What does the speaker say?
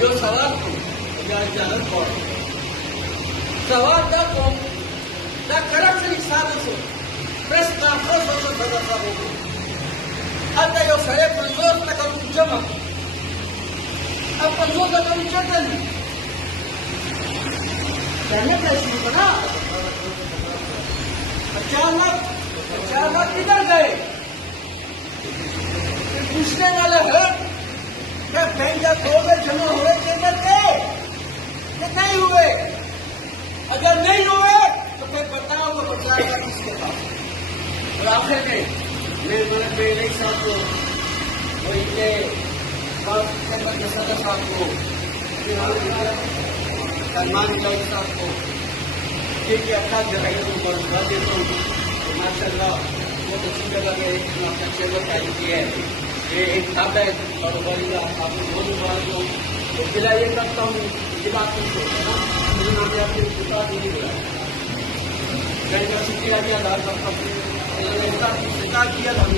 yo salatu, ya jalan kor. Sawat dah kom, dah kerap sini satu so. Pres kampus so pada sabu. Ada yo saya penjual tak kamu jama. Apa penjual tak kamu jalan? Jangan kasih mana. अचानक किधर गए? पूछने वाले हैं क्या bank या में जमा हुए किधर गए? ये नहीं हुए। अगर नहीं हुए तो फिर बताओ तो बचाएगा किसके पास? और आखिर में मैं मेरे साहब को वही के साहब को सलमान साहब को कि अच्छा जगह को बता देता हूँ तो माशाल्लाह बहुत अच्छी जगह पे आपने चैनल टाइम की है। ये एक खाता है और बड़ीला आपको बहुत मुबारक हो। तो जिला ये करता हूँ जिला आपको मुझे नाम आपके पिता नहीं बोला मैंने कहा शुक्रिया किया था किया था